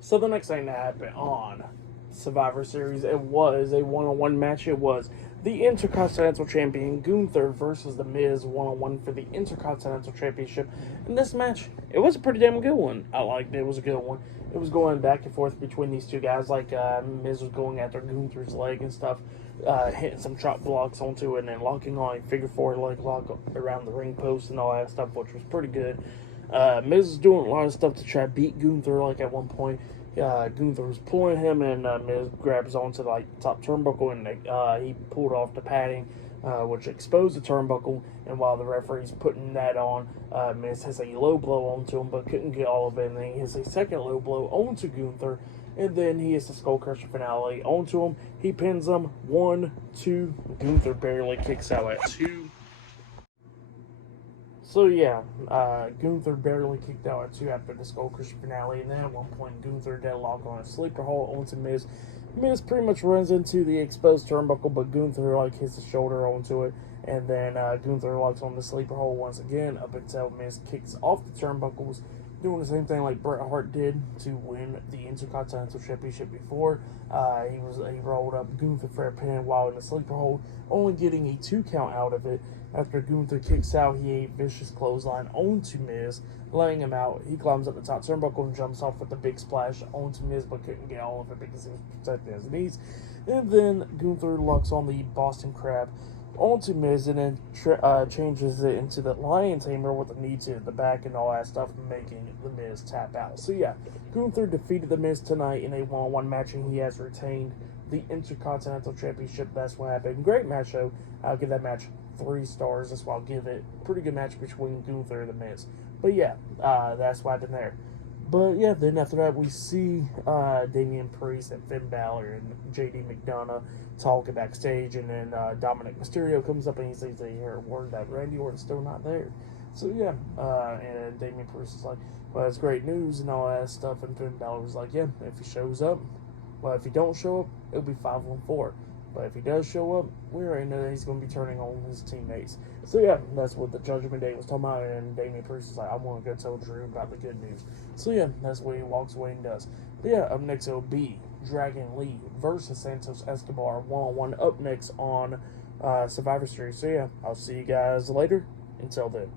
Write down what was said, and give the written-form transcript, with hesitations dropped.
So the next thing that happened on Survivor Series, it was a one-on-one match. It was the Intercontinental Champion Gunther versus The Miz one-on-one for the Intercontinental Championship. And this match, it was a pretty damn good one. I liked it. It was a good one. It was going back and forth between these two guys. Like Miz was going after Gunther's leg and stuff, hitting some chop blocks onto it, and then locking on a figure four leg lock around the ring post and all that stuff, which was pretty good. Miz is doing a lot of stuff to try to beat Gunther. Like at one point, Gunther was pulling him, and Miz grabs onto the top turnbuckle, and he pulled off the padding, which exposed the turnbuckle. And while the referee's putting that on, Miz has a low blow onto him, but couldn't get all of it. And then he has a second low blow onto Gunther, and then he has the Skull Crusher finale onto him. He pins him 1-2. Gunther barely kicks out at 2. So yeah, Gunther barely kicked out at 2 after the Skull Crusher finale, and then at one point Gunther deadlock on a sleeper hold onto Miz. Miz pretty much runs into the exposed turnbuckle, but Gunther hits the shoulder onto it, and then Gunther locks on the sleeper hold once again up until Miz kicks off the turnbuckles, doing the same thing like Bret Hart did to win the Intercontinental Championship before. He rolled up Gunther for a pin while in the sleeper hold, only getting a 2 count out of it. After Gunther kicks out, he a vicious clothesline onto Miz, laying him out. He climbs up the top turnbuckle and jumps off with a big splash onto Miz, but couldn't get all of it because he was protecting his knees. And then Gunther locks on the Boston Crab onto Miz, and then changes it into the Lion Tamer with a knee to the back and all that stuff, making the Miz tap out. So yeah, Gunther defeated the Miz tonight in a one-on-one match, and he has retained the Intercontinental Championship. That's what happened. Great match, though. I'll give that match 3 stars. That's why I'll give it. Pretty good match between Gunther and the Miz. But yeah, that's what happened there. But yeah, then after that, we see Damian Priest and Finn Balor and JD McDonough talking backstage, and then Dominic Mysterio comes up and he says they hear word that Randy Orton's still not there. So yeah, and Damian Priest is like, well, that's great news and all that stuff, and Finn Balor was like, yeah, if he shows up, well, if he don't show up, it'll be 5-1-4. But if he does show up, we already know that he's going to be turning on his teammates. So yeah, that's what the Judgment Day was talking about, and Damian Priest is like, I want to go tell Drew about the good news. So yeah, that's what he walks away and does. But yeah, up next it'll be Dragon Lee versus Santos Escobar one-on-one up next on Survivor Series. So yeah, I'll see you guys later. Until then.